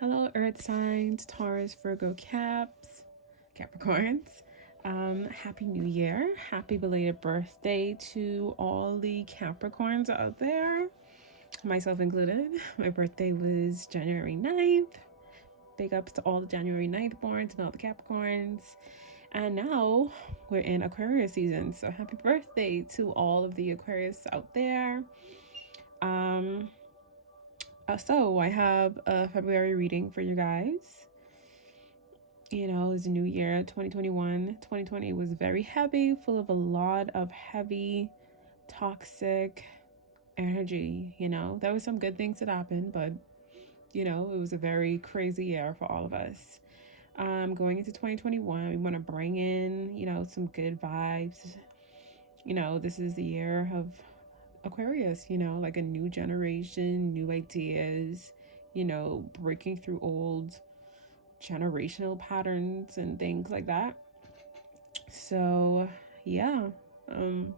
Hello, Earth signs, Taurus, Virgo, Capricorns. Happy New Year. Happy belated birthday to all the Capricorns out there, myself included. My birthday was January 9th. Big ups to all the January 9th borns and all the Capricorns. And now we're in Aquarius season. So happy birthday to all of the Aquarius out there. So I have a February reading for you guys. It's a new year, 2021. 2020 was very heavy, full of a lot of heavy, toxic energy. There was some good things that happened, but, it was a very crazy year for all of us. Going into 2021, we want to bring in, some good vibes. This is the year of Aquarius, like a new generation, new ideas, breaking through old generational patterns and things like that. So, yeah, I'm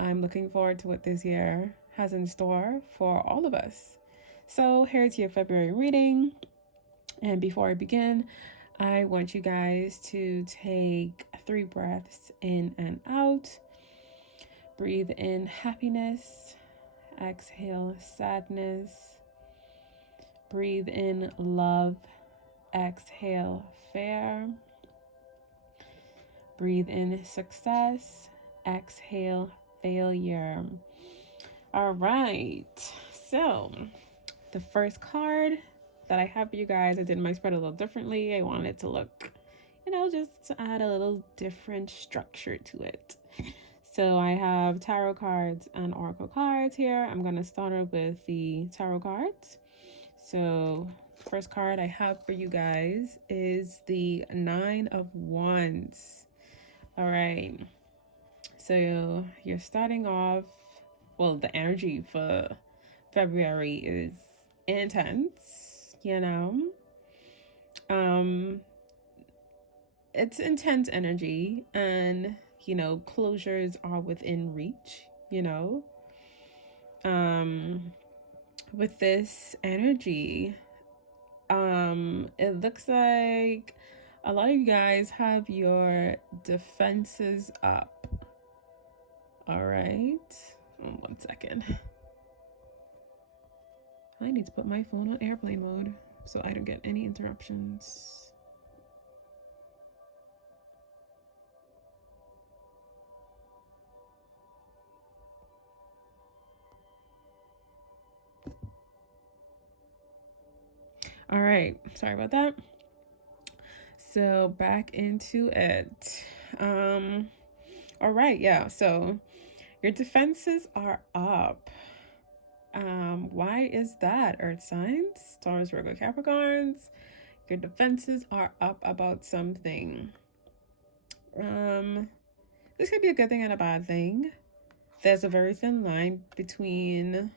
looking forward to what this year has in store for all of us. So, here's your February reading. And before I begin, I want you guys to take 3 breaths in and out. Breathe in happiness, exhale sadness. Breathe in love, exhale fear. Breathe in success, exhale failure. All right, so the first card that I have for you guys, I did my spread a little differently. I wanted it to look, just to add a little different structure to it. So I have tarot cards and oracle cards here. I'm going to start with the tarot cards. So first card I have for you guys is the 9 of Wands. All right. So you're starting off, well, the energy for February is intense, It's intense energy, and closures are within reach, with this energy, it looks like a lot of you guys have your defenses up. All right, 1 second. I need to put my phone on airplane mode so I don't get any interruptions. All right, sorry about that. So back into it. All right, yeah. So your defenses are up. Why is that, Earth signs, Taurus, Virgo, Capricorns? Your defenses are up about something. This could be a good thing and a bad thing. There's a very thin line between,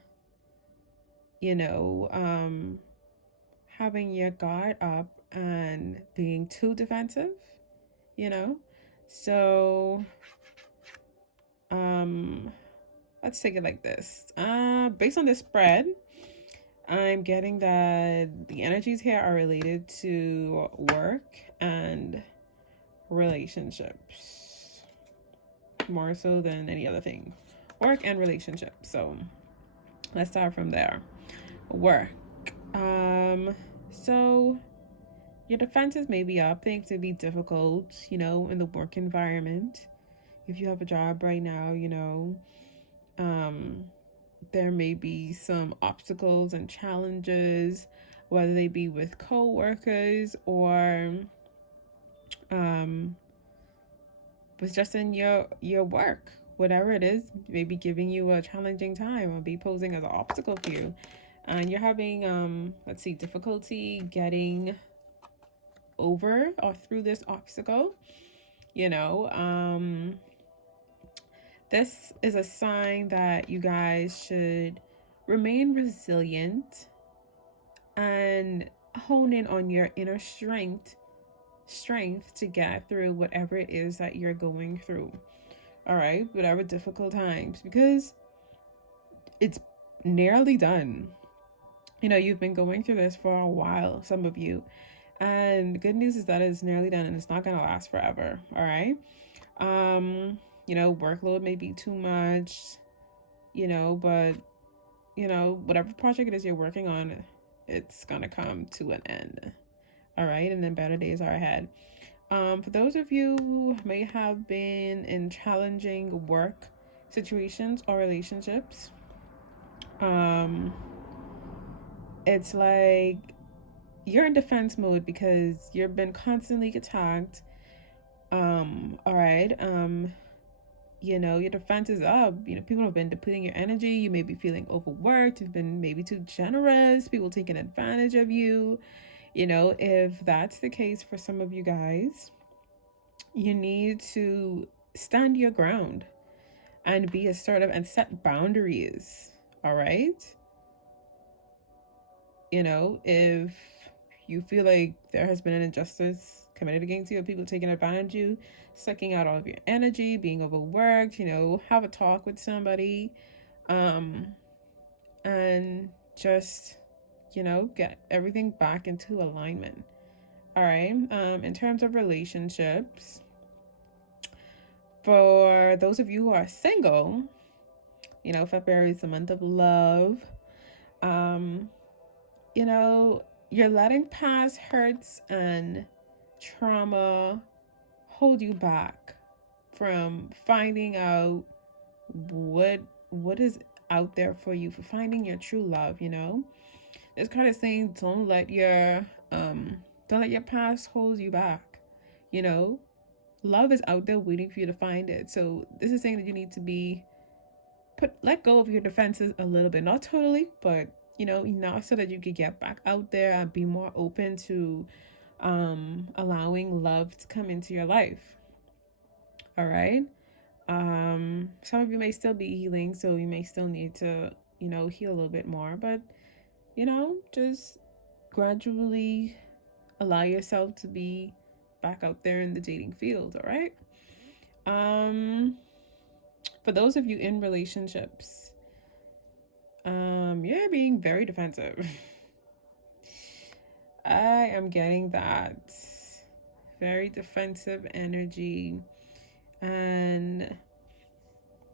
having your guard up and being too defensive, So, let's take it like this. Based on this spread, I'm getting that the energies here are related to work and relationships more so than any other thing. Work and relationships. So let's start from there. Work. So your defenses may be up. Things may be difficult, in the work environment. If you have a job right now, there may be some obstacles and challenges, whether they be with co-workers or with just in your work. Whatever it is, maybe giving you a challenging time or be posing as an obstacle for you. And you're having, difficulty getting over or through this obstacle. This is a sign that you guys should remain resilient and hone in on your inner strength to get through whatever it is that you're going through. All right, whatever difficult times, because it's nearly done. You've been going through this for a while, some of you. And the good news is that it's nearly done and it's not going to last forever. All right. Workload may be too much, but, whatever project it is you're working on, it's going to come to an end. All right. And then better days are ahead. For those of you who may have been in challenging work situations or relationships, it's like you're in defense mode because you've been constantly attacked. All right. Your defense is up. People have been depleting your energy. You may be feeling overworked. You've been maybe too generous. People taking advantage of you. If that's the case for some of you guys, you need to stand your ground and be assertive and set boundaries. All right. If you feel like there has been an injustice committed against you, people taking advantage of you, sucking out all of your energy, being overworked, have a talk with somebody, and just, get everything back into alignment. All right. In terms of relationships, for those of you who are single, February is the month of love. You're letting past hurts and trauma hold you back from finding out what is out there for you, for finding your true love. This card is saying don't let your past hold you back. Love is out there waiting for you to find it. So this is saying that you need to let go of your defenses a little bit, not totally, but enough so that you could get back out there and be more open to allowing love to come into your life. All right. Some of you may still be healing, so you may still need to heal a little bit more, but just gradually allow yourself to be back out there in the dating field. All right. For those of you in relationships, you're being very defensive. I am getting that very defensive energy, and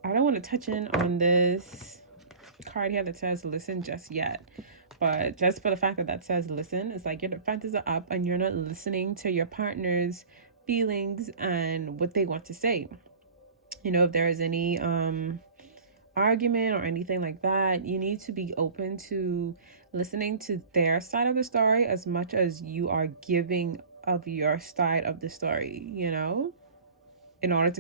I don't want to touch in on this card here that says listen just yet, but just for the fact that says listen, it's like your defenses are up and you're not listening to your partner's feelings and what they want to say. If there is any argument or anything like that, you need to be open to listening to their side of the story as much as you are giving of your side of the story, in order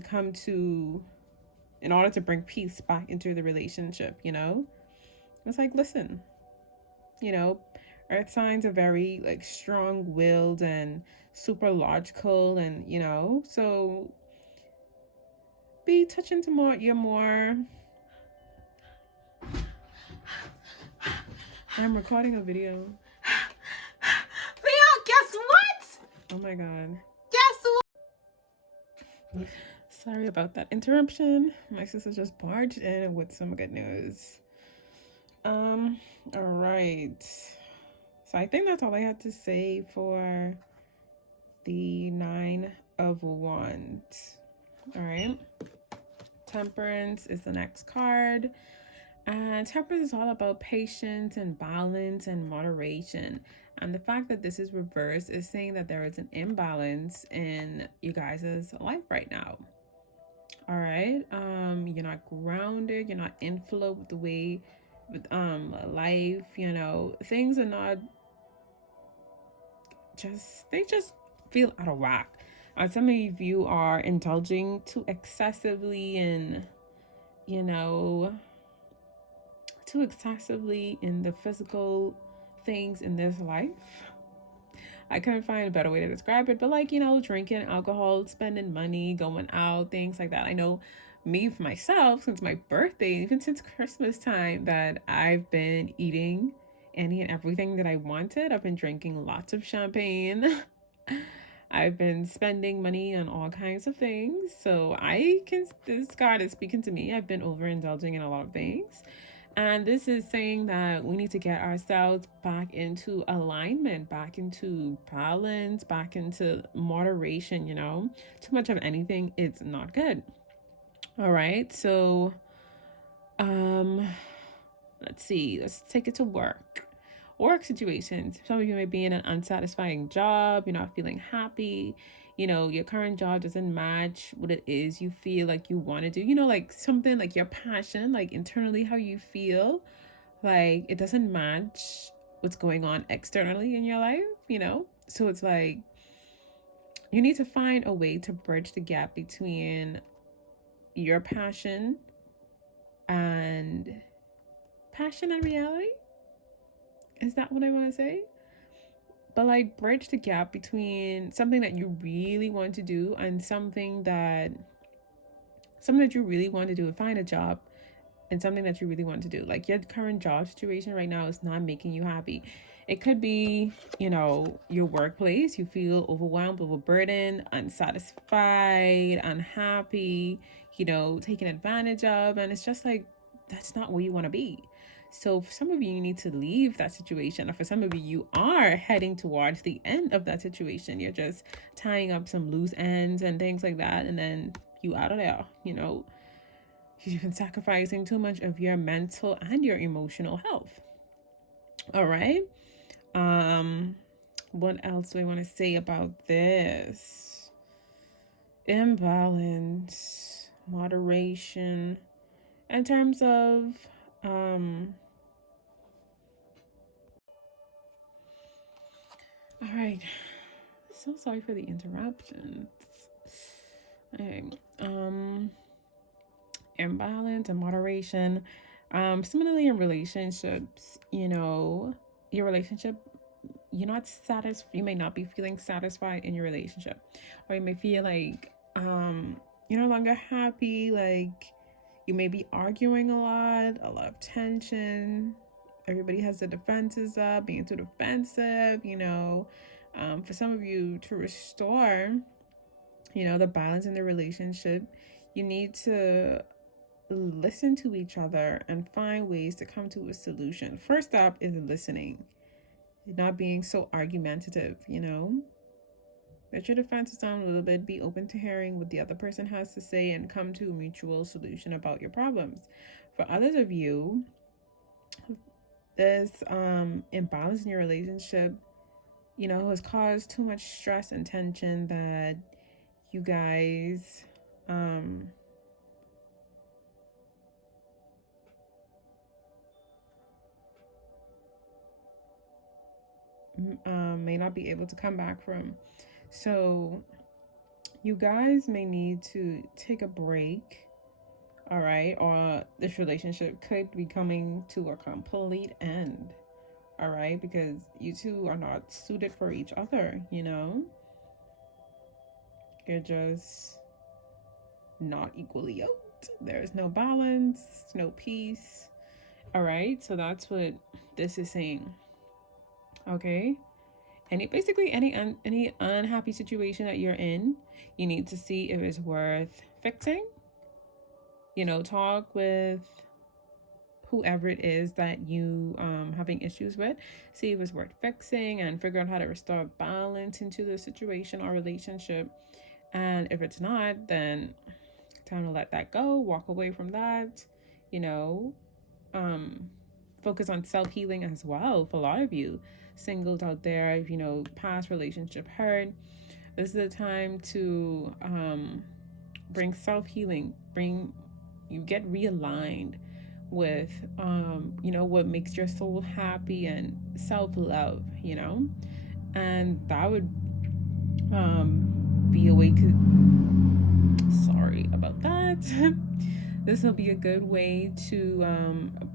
to bring peace back into the relationship. It's like, listen, earth signs are very like strong-willed and super logical, and so be touching to your more. I'm recording a video. Leon, guess what? Oh my god. Guess what? Sorry about that interruption. My sister just barged in with some good news. All right. So I think that's all I had to say for the 9 of Wands. All right. Temperance is the next card. And Temperance is all about patience and balance and moderation. And the fact that this is reversed is saying that there is an imbalance in you guys' life right now. All right. You're not grounded. You're not in flow with the way with life. Things are not they just feel out of whack. Some of you are indulging too excessively in, too excessively in the physical things in this life. I couldn't find a better way to describe it, but drinking alcohol, spending money, going out, things like that. I know me for myself, since my birthday, even since Christmas time, that I've been eating any and everything that I wanted. I've been drinking lots of champagne. I've been spending money on all kinds of things. So this card is speaking to me. I've been overindulging in a lot of things. And this is saying that we need to get ourselves back into alignment, back into balance, back into moderation, you know? Too much of anything is not good. All right. So, um, let's see. Let's take it to work. Work situations. Some of you may be in an unsatisfying job, you're not feeling happy, you know, your current job doesn't match what it is you feel like you want to do, you know, like something like your passion, like internally how you feel, like it doesn't match what's going on externally in your life, you know? So it's like you need to find a way to bridge the gap between your and passion and reality. Is that what I want to say? But like bridge the gap between something that you really want to do and something that you really want to do. Find a job and something that you really want to do. Like your current job situation right now is not making you happy. It could be, you know, your workplace. You feel overwhelmed, overburdened, unsatisfied, unhappy, you know, taken advantage of. And it's just like, that's not where you want to be. So for some of you, you need to leave that situation. Or for some of you, you are heading towards the end of that situation. You're just tying up some loose ends and things like that. And then you out of there, you know. You've been sacrificing too much of your mental and your emotional health. All right. Um, what else do I want to say about this? Imbalance, moderation, in terms of all right. So sorry for the interruptions. Okay. Imbalance and moderation. Similarly in relationships, you know, your relationship, you may not be feeling satisfied in your relationship, or you may feel like you're no longer happy, like you may be arguing a lot of tension, everybody has the defenses up, being too defensive, you know. For some of you to restore, you know, the balance in the relationship, you need to listen to each other and find ways to come to a solution. First up is listening, not being so argumentative, you know. Let your defenses down a little bit, be open to hearing what the other person has to say, and come to a mutual solution about your problems. For others of you, this imbalance in your relationship, you know, has caused too much stress and tension that you guys may not be able to come back from. So you guys may need to take a break, all right? Or this relationship could be coming to a complete end, all right? Because you two are not suited for each other, you know? You're just not equally yoked. There's no balance, no peace, all right? So that's what this is saying, okay? Any unhappy situation that you're in, you need to see if it's worth fixing. You know, talk with whoever it is that you having issues with, see if it's worth fixing, and figure out how to restore balance into the situation or relationship. And if it's not, then time to let that go, walk away from that, you know. Focus on self-healing as well. For a lot of you singles out there, if you know past relationship hurt, this is the time to bring self-healing, bring you get realigned with you know, what makes your soul happy, and self-love, you know. And that would be a way to, sorry about that. This will be a good way to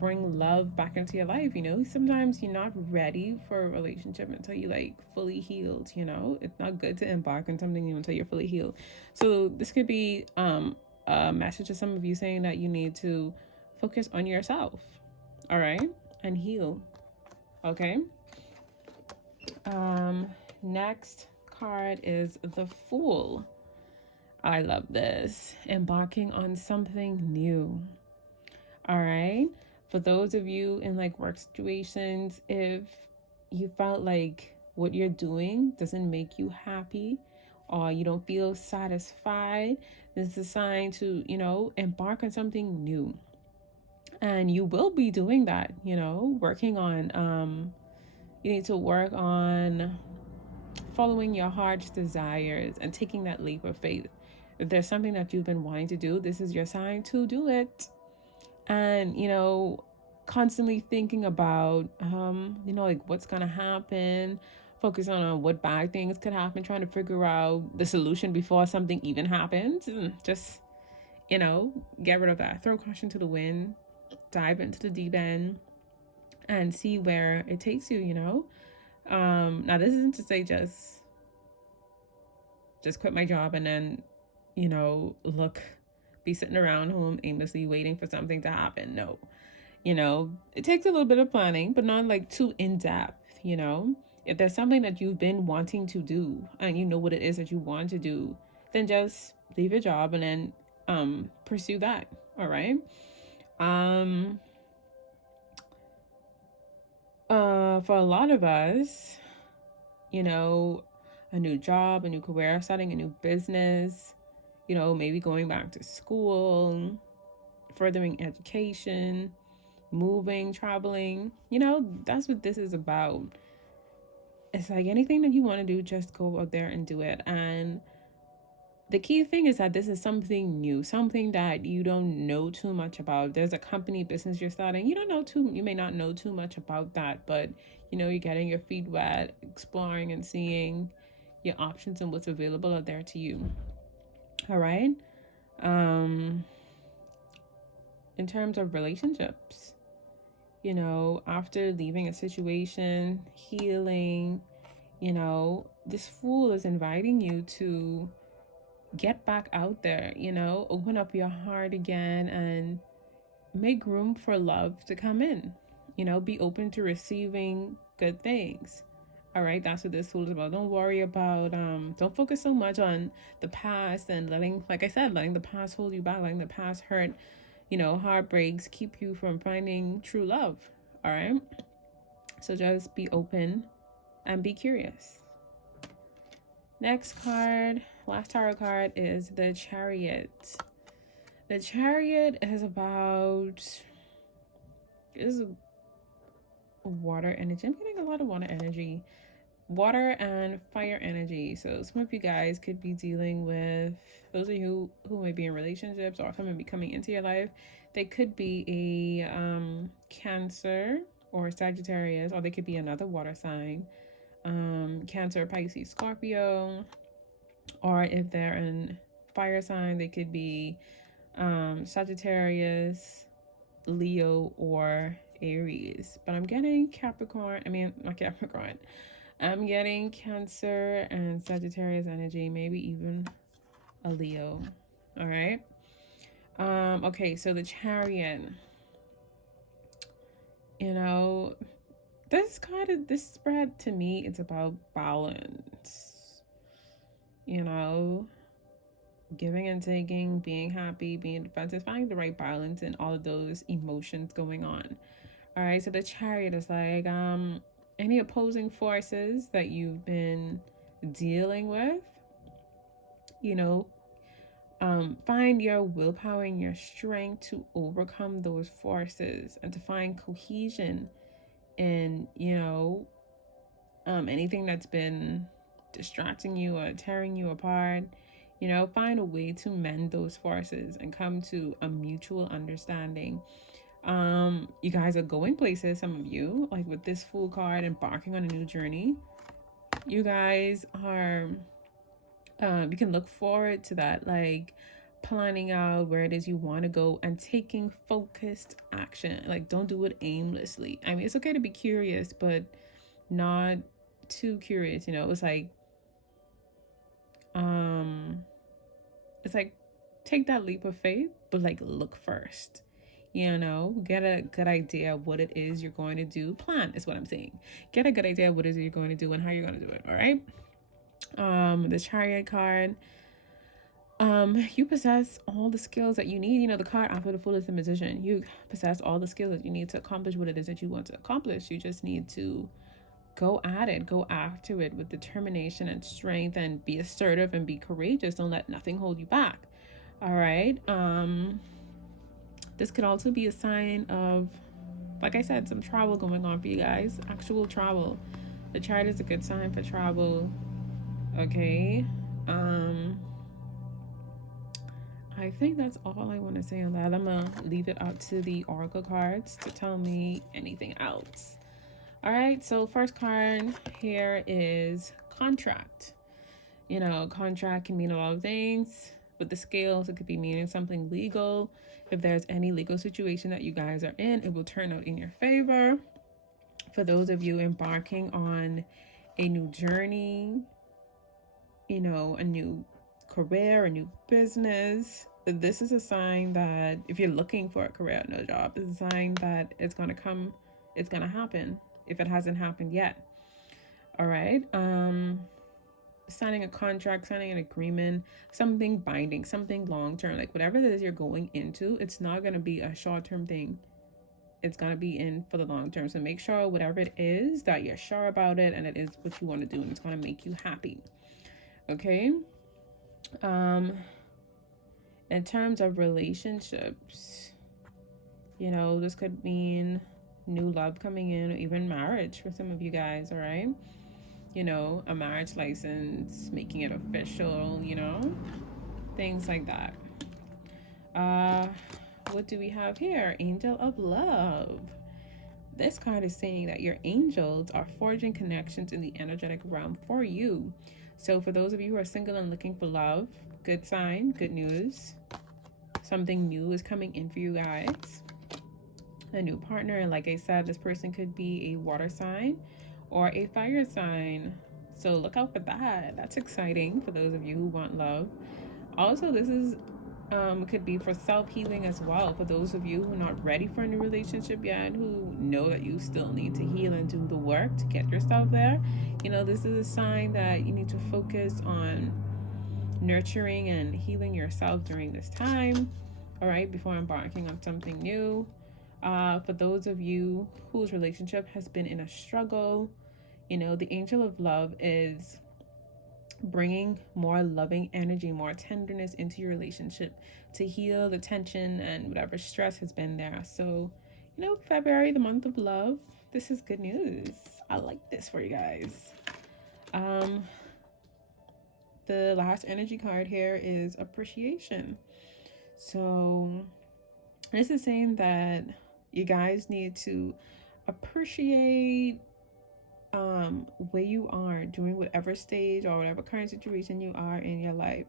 bring love back into your life. You know, sometimes you're not ready for a relationship until you like fully healed, you know. It's not good to embark on something new until you're fully healed. So this could be a message to some of you saying that you need to focus on yourself, all right, and heal, okay. Next card is the Fool. I love this. Embarking on something new. All right. For those of you in like work situations, if you felt like what you're doing doesn't make you happy or you don't feel satisfied, this is a sign to, embark on something new. And you will be doing that, working on, you need to work on following your heart's desires and taking that leap of faith. If there's something that you've been wanting to do, this is your sign to do it. And, constantly thinking about, like what's going to happen, focusing on what bad things could happen, trying to figure out the solution before something even happens. Just, get rid of that. Throw caution to the wind, dive into the deep end, and see where it takes you, Now, this isn't to say just quit my job and then, be sitting around home aimlessly waiting for something to happen. No, it takes a little bit of planning, but not like too in depth, If there's something that you've been wanting to do and you know what it is that you want to do, then just leave your job and then pursue that. All right. For a lot of us, a new job, a new career, starting a new business, maybe going back to school, furthering education, moving, traveling, that's what this is about. It's like anything that you want to do, just go out there and do it. And the key thing is that this is something new, something that you don't know too much about. There's a company business you're starting. You may not know too much about that, but you're getting your feet wet, exploring and seeing your options and what's available out there to you. All right. In terms of relationships, after leaving a situation, healing, this Fool is inviting you to get back out there, open up your heart again and make room for love to come in, be open to receiving good things. All right, that's what this Fool is about. Don't worry about, don't focus so much on the past and letting the past hold you back, letting the past hurt, heartbreaks keep you from finding true love. All right, so just be open and be curious. Next card, last tarot card, is the Chariot. The Chariot is water energy. I'm getting a lot of water energy. Water and fire energy. So some of you guys could be dealing with, those of you who may be in relationships or someone be coming into your life, they could be a Cancer or Sagittarius, or they could be another water sign. Cancer, Pisces, Scorpio, or if they're in fire sign, they could be Sagittarius, Leo, or Aries. But I'm getting not Capricorn. I'm getting Cancer and Sagittarius energy, maybe even a Leo. All right. Okay, so the Chariot. This spread to me, it's about balance. Giving and taking, being happy, being defensive, finding the right balance in all of those emotions going on. All right, so the Chariot is like any opposing forces that you've been dealing with, find your willpower and your strength to overcome those forces and to find cohesion in, anything that's been distracting you or tearing you apart. Find a way to mend those forces and come to a mutual understanding. You guys are going places, some of you, like with this Fool card, embarking on a new journey. You guys are, you can look forward to that, like planning out where it is you want to go and taking focused action. Like, don't do it aimlessly. I mean, it's okay to be curious, but not too curious. It's like take that leap of faith, but like look first. Get a good idea of what it is you're going to do. Plan is what I'm saying. Get a good idea of what it is you're going to do and how you're going to do it. All right. The Chariot card. You possess all the skills that you need. You know, the card after the Fool is the Magician. You possess all the skills that you need to accomplish what it is that you want to accomplish. You just need to go at it, go after it with determination and strength, and be assertive and be courageous. Don't let nothing hold you back. All right. This could also be a sign of, like I said, some travel going on for you guys. Actual travel. The chart is a good sign for travel. Okay. I think that's all I want to say on that. I'm gonna leave it up to the oracle cards to tell me anything else. All right, so first card here is contract. You know, contract can mean a lot of things. With the scales, it could be meaning something legal. If there's any legal situation that you guys are in, it will turn out in your favor. For those of you embarking on a new journey, you know, a new career, a new business, this is a sign that if you're looking for a career, no job, it's a sign that it's going to come, it's going to happen if it hasn't happened yet. All right. Signing a contract, signing an agreement, something binding, something long term, like whatever it is you're going into, it's not going to be a short term thing. It's going to be in for the long term. So make sure whatever it is that you're sure about it and it is what you want to do and it's going to make you happy. Okay. In terms of relationships, you know, this could mean new love coming in, or even marriage for some of you guys. All right. You know, a marriage license, making it official, you know, things like that. What do we have here? Angel of Love. This card is saying that your angels are forging connections in the energetic realm for you. So for those of you who are single and looking for love, good sign, good news. Something new is coming in for you guys. A new partner. And like I said, this person could be a water sign or a fire sign. So look out for that. That's exciting for those of you who want love. Also, this is could be for self-healing as well. For those of you who are not ready for a new relationship yet, who know that you still need to heal and do the work to get yourself there, you know, this is a sign that you need to focus on nurturing and healing yourself during this time, all right, before embarking on something new. For those of you whose relationship has been in a struggle, you know, the angel of love is bringing more loving energy, more tenderness into your relationship to heal the tension and whatever stress has been there. So, you know, February, the month of love, this is good news. I like this for you guys. The last energy card here is appreciation. So this is saying that you guys need to appreciate where you are during whatever stage or whatever current situation you are in your life.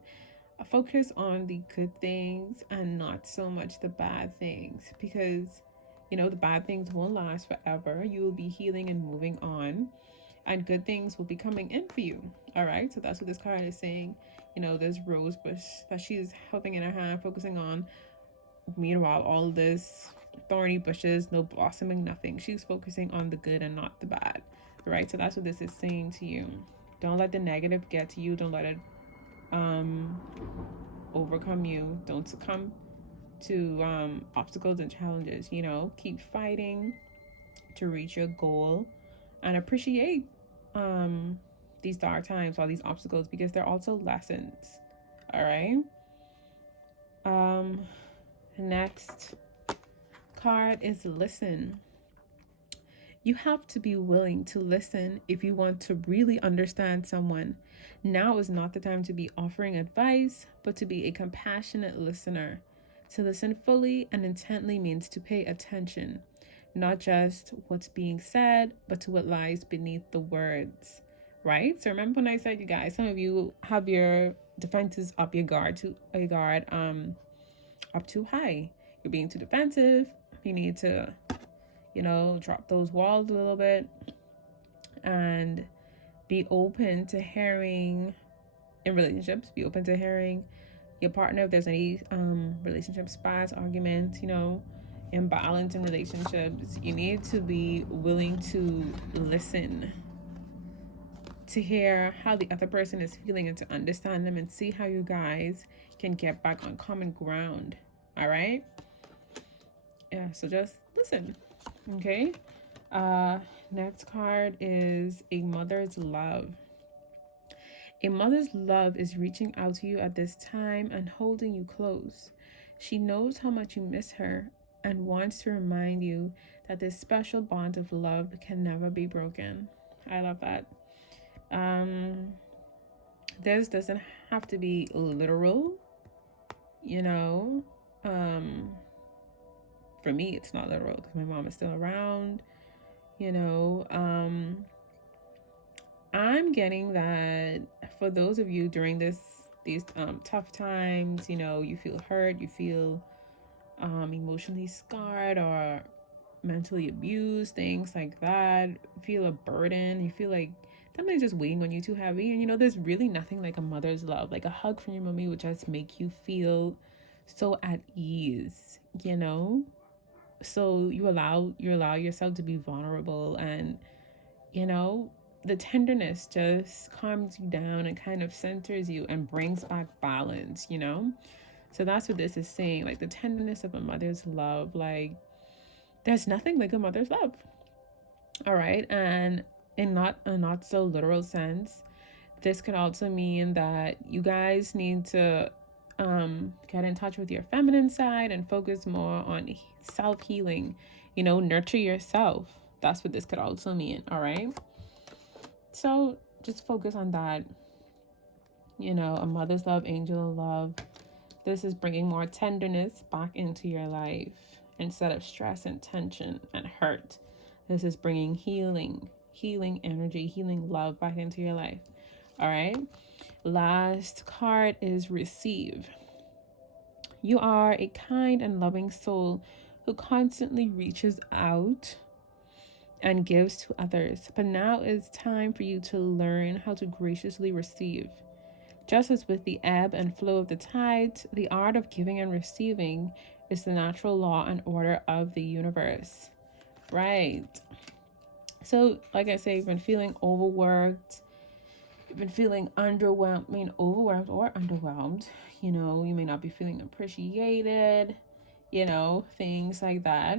Focus on the good things and not so much the bad things, because you know the bad things won't last forever. You will be healing and moving on, and good things will be coming in for you. All right, so that's what this card is saying. You know, there's rose bush that she's holding in her hand, focusing on. Meanwhile, all this thorny bushes, no blossoming, nothing. She's focusing on the good and not the bad. Right, so that's what this is saying to you. Don't let the negative get to you. Don't let it overcome you. Don't succumb to obstacles and challenges. You know, keep fighting to reach your goal and appreciate these dark times or these obstacles, because they're also lessons. All right. Next card is listen. You have to be willing to listen if you want to really understand someone. Now is not the time to be offering advice, but to be a compassionate listener. To listen fully and intently means to pay attention, not just what's being said, but to what lies beneath the words, right? So remember when I said, you guys, some of you have your defenses up your guard up too high. You're being too defensive. You need to, you know, drop those walls a little bit and be open to hearing in relationships. Be open to hearing your partner if there's any relationship spats, arguments, you know, imbalance in relationships. You need to be willing to listen. to hear how the other person is feeling and to understand them and see how you guys can get back on common ground. All right? Yeah, so just listen. Okay? Next card is a mother's love. A mother's love is reaching out to you at this time and holding you close. She knows how much you miss her and wants to remind you that this special bond of love can never be broken. I love that. This doesn't have to be literal, you know. For me, it's not literal because my mom is still around, you know. I'm getting that for those of you during these tough times, you know, you feel hurt, you feel emotionally scarred or mentally abused, things like that, feel a burden, you feel like somebody's just weighing on you too heavy. And you know, there's really nothing like a mother's love. Like a hug from your mommy would just make you feel so at ease, you know? So you allow yourself to be vulnerable, and you know, the tenderness just calms you down and kind of centers you and brings back balance, you know? So that's what this is saying, like the tenderness of a mother's love. Like there's nothing like a mother's love. All right. And in not a not so literal sense, this could also mean that you guys need to get in touch with your feminine side and focus more on self-healing, you know, nurture yourself. That's what this could also mean. All right. So just focus on that. You know, a mother's love, angel of love. This is bringing more tenderness back into your life instead of stress and tension and hurt. This is bringing healing energy, healing love back into your life. All right. Last card is receive. You are a kind and loving soul who constantly reaches out and gives to others. But now it's time for you to learn how to graciously receive. Just as with the ebb and flow of the tides, the art of giving and receiving is the natural law and order of the universe. Right. So, like I say, you've been feeling overworked. You've been feeling underwhelmed. I mean, overwhelmed or underwhelmed. You know, you may not be feeling appreciated. You know, things like that.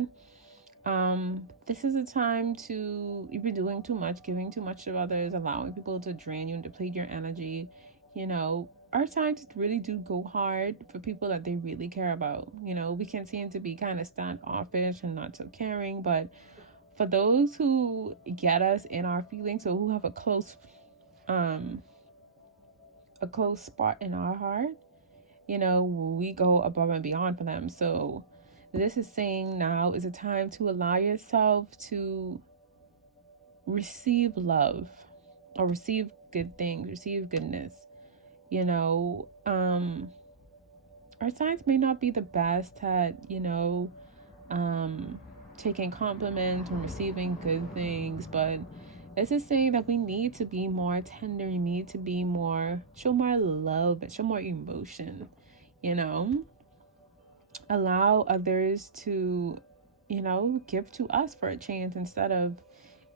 This is a time to, you've been doing too much, giving too much to others, allowing people to drain you and deplete your energy. You know, our signs really do go hard for people that they really care about. You know, we can seem to be kind of standoffish and not so caring, but for those who get us in our feelings, or who have a close spot in our heart, you know, we go above and beyond for them. So this is saying now is a time to allow yourself to receive love or receive good things, receive goodness. You know, our signs may not be the best at, you know, taking compliments and receiving good things, but this is saying that we need to be more tender. We need to be more, show more love and show more emotion, you know, allow others to, you know, give to us for a chance instead of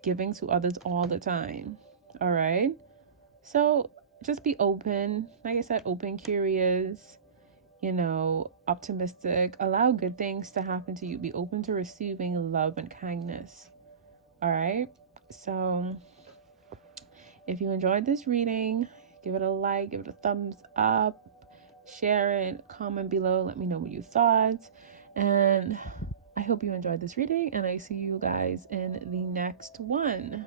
giving to others all the time. All right. So just be open. Like I said, open, curious, you know, optimistic. Allow good things to happen to you. Be open to receiving love and kindness. All right. So if you enjoyed this reading, give it a like, give it a thumbs up, share it, comment below, let me know what you thought. And I hope you enjoyed this reading, and I see you guys in the next one.